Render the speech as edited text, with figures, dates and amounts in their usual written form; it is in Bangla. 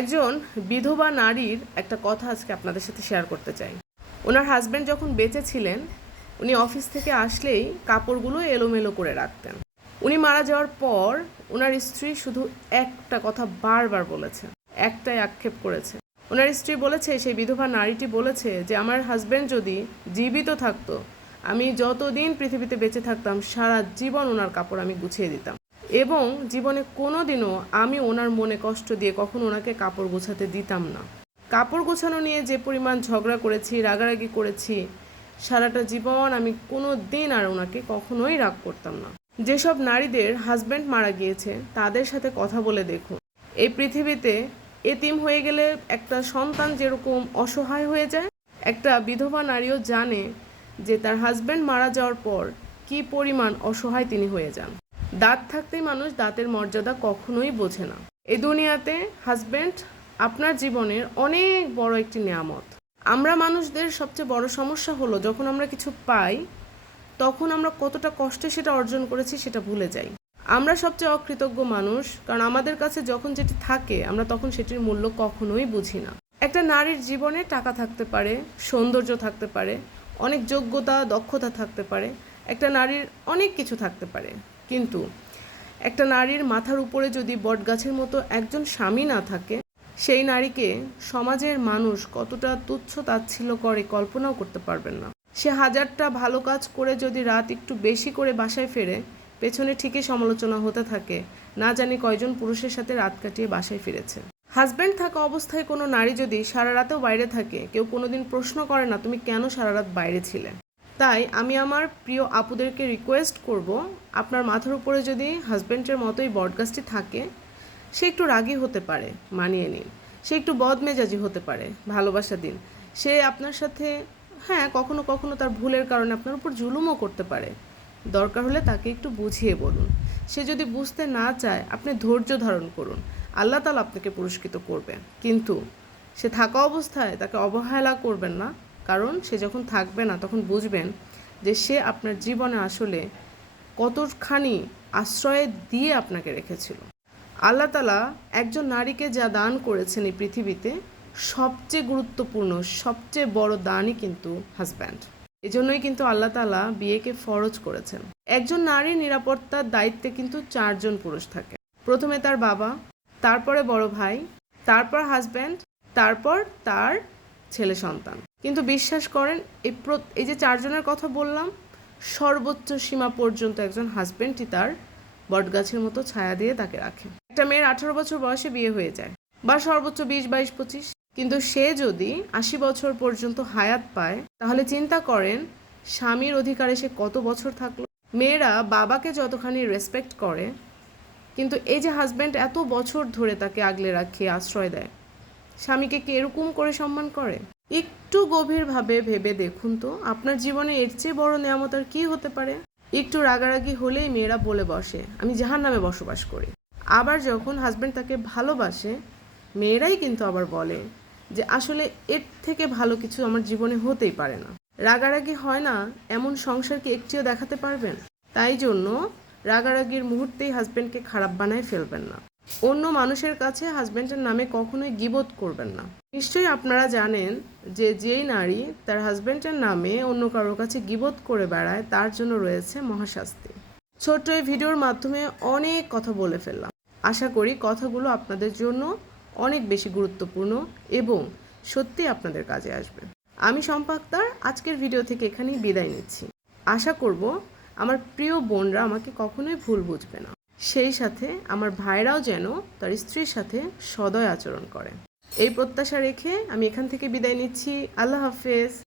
একজন বিধবা নারীর একটা কথা আজকে আপনাদের সাথে শেয়ার করতে চাই। ওনার হাজব্যান্ড যখন বেঁচে ছিলেন, উনি অফিস থেকে আসলেই কাপড়গুলো এলোমেলো করে রাখতেন। উনি মারা যাওয়ার পর ওনার স্ত্রী শুধু একটা কথা বারবার বলেছে, একটাই আক্ষেপ করেছে। ওনার স্ত্রী বলেছে, সেই বিধবা নারীটি বলেছে যে আমার হাজব্যান্ড যদি জীবিত থাকতো, আমি যতদিন পৃথিবীতে বেঁচে থাকতাম সারা জীবন ওনার কাপড় আমি গুছিয়ে দিতাম, এবং জীবনে কোনো দিনও আমি ওনার মনে কষ্ট দিয়ে কখনো ওনাকে কাপড় গোছাতে দিতাম না। কাপড় গোছানো নিয়ে যে পরিমাণ ঝগড়া করেছি, রাগারাগি করেছি, সারাটা জীবন আমি কোনো দিন আর ওনাকে কখনোই রাগ করতাম না। যেসব নারীদের হাজব্যান্ড মারা গিয়েছে তাদের সাথে কথা বলে দেখুন। এই পৃথিবীতে এতিম হয়ে গেলে একটা সন্তান যেরকম অসহায় হয়ে যায়, একটা বিধবা নারীও জানে যে তার হাজব্যান্ড মারা যাওয়ার পর কি পরিমাণ অসহায় তিনি হয়ে যান। দাঁত থাকতেই মানুষ দাঁতের মর্যাদা কখনোই বোঝে না। এই দুনিয়াতে হাজব্যান্ড আপনার জীবনের অনেক বড় একটি নিয়ামত। আমরা মানুষদের সবচেয়ে বড় সমস্যা হলো যখন আমরা কিছু পাই তখন আমরা কতটা কষ্টে সেটা অর্জন করেছি সেটা ভুলে যাই। আমরা সবচেয়ে অকৃতজ্ঞ মানুষ, কারণ আমাদের কাছে যখন যেটি থাকে আমরা তখন সেটির মূল্য কখনোই বুঝি না। একটা নারীর জীবনে টাকা থাকতে পারে, সৌন্দর্য থাকতে পারে, অনেক যোগ্যতা দক্ষতা থাকতে পারে, একটা নারীর অনেক কিছু থাকতে পারে, কিন্তু একটা নারীর মাথার উপরে যদি বটগাছের মতো একজন স্বামী না থাকে, সেই নারীকে সমাজের মানুষ কতটা তুচ্ছ তাচ্ছিল্য করে কল্পনাও করতে পারবেন না। সে হাজারটা ভালো কাজ করে যদি রাত একটু বেশি করে বাসায় ফেরে, পেছনে ঠিকই সমালোচনা হতে থাকে, না জানি কয়জন পুরুষের সাথে রাত কাটিয়ে বাসায় ফিরেছে। হাজব্যান্ড থাকা অবস্থায় কোনো নারী যদি সারা রাতেও বাইরে থাকে, কেউ কোনোদিন প্রশ্ন করে না তুমি কেন সারা রাত বাইরে ছিলে। তাই আমি আমার প্রিয় আপুদেরকে রিকোয়েস্ট করব, আপনার মাথার উপরে যদি হাজব্যান্ডের মতোই বটগাছটি থাকে, সে একটু রাগী হতে পারে, মানিয়ে নিন। সে একটু বদমেজাজি হতে পারে, ভালোবাসা দিন। সে আপনার সাথে কখনো কখনো তার ভুলের কারণে আপনার উপর জুলুমও করতে পারে, দরকার হলে তাকে একটু বুঝিয়ে বলুন। সে যদি বুঝতে না চায়, আপনি ধৈর্য ধারণ করুন, আল্লাহ তাআলা আপনাকে পুরস্কৃত করবে। কিন্তু সে থাকা অবস্থায় তাকে অবহেলা করবেন না, কারণ সে যখন থাকবে না তখন বুঝবেন যে সে আপনার জীবনে আসলে কতখানি আশ্রয় দিয়ে আপনাকে রেখেছিল। আল্লাহ তাআলা একজন নারীকে যা দান করেছেন এই পৃথিবীতে, সবচেয়ে গুরুত্বপূর্ণ সবচেয়ে বড় দানই কিন্তু হাজব্যান্ড। এজন্যই কিন্তু আল্লাহ তাআলা বিয়েকে ফরজ করেছেন। একজন নারীর নিরাপত্তার দায়িত্বে কিন্তু 4 জন পুরুষ থাকে। প্রথমে তার বাবা, তারপরে বড় ভাই, তারপর হাজব্যান্ড, তারপর তার ছেলে সন্তান। কিন্তু বিশ্বাস করেন, এই যে 4 জনের কথা বললাম, সর্বোচ্চ সীমা পর্যন্ত একজন হাজব্যান্ডই তার বটগাছের মতো ছায়া দিয়ে তাকে রাখে। একটা মেয়ের 18 বছর বয়সে বিয়ে হয়ে যায়, বা সর্বোচ্চ 20, 22, 25, কিন্তু সে যদি 80 বছর পর্যন্ত হায়াত পায়, তাহলে চিন্তা করেন স্বামীর অধিকারে সে কত বছর থাকলো। মেয়েরা বাবাকে যতখানি রেসপেক্ট করে, কিন্তু এই যে হাজব্যান্ড এত বছর ধরে তাকে আগলে রাখে, আশ্রয় দেয়, স্বামীকে কি এরকম করে সম্মান করে? একটু গভীরভাবে ভেবে দেখুন তো, আপনার জীবনে এর চেয়ে বড় নিয়ামত আর কি হতে পারে? একটু রাগারাগি হলেই মেয়েরা বলে বসে আমি জাহান্নামে বসবাস করি। আবার যখন হাজব্যান্ড তাকে ভালোবাসে, মেয়েরাই কিন্তু আবার বলে যে আসলে এর থেকে ভালো কিছু আমার জীবনে হতেই পারে না। রাগারাগি হয় না এমন সংসারকে একটিও দেখাতে পারবেন? তাই জন্য রাগারাগির মুহূর্তেই হাজব্যান্ডকে খারাপ বানায় ফেলবেন না। অন্য মানুষের কাছে হাজব্যান্ডের নামে কখনোই গীবত করবেন না। নিশ্চয়ই আপনারা জানেন যে যেই নারী তার হাজব্যান্ডের নামে অন্য কারোর কাছে গীবত করে বেড়ায়, তার জন্য রয়েছে মহাশাস্তি। ছোট্ট এই ভিডিওর মাধ্যমে অনেক কথা বলে ফেললাম। আশা করি কথাগুলো আপনাদের জন্য অনেক বেশি গুরুত্বপূর্ণ এবং সত্যি আপনাদের কাজে আসবে। আমি শম্পা আক্তার আজকের ভিডিও থেকে এখানেই বিদায় নিচ্ছি। আশা করব আমার প্রিয় বোনরা আমাকে কখনোই ভুল বুঝবে না, সেই সাথে আমার ভাইরাও যেন তার স্ত্রীর সাথে সদয় আচরণ করে। এই প্রত্যাশা রেখে আমি এখান থেকে বিদায় নিচ্ছি। আল্লাহ হাফেজ।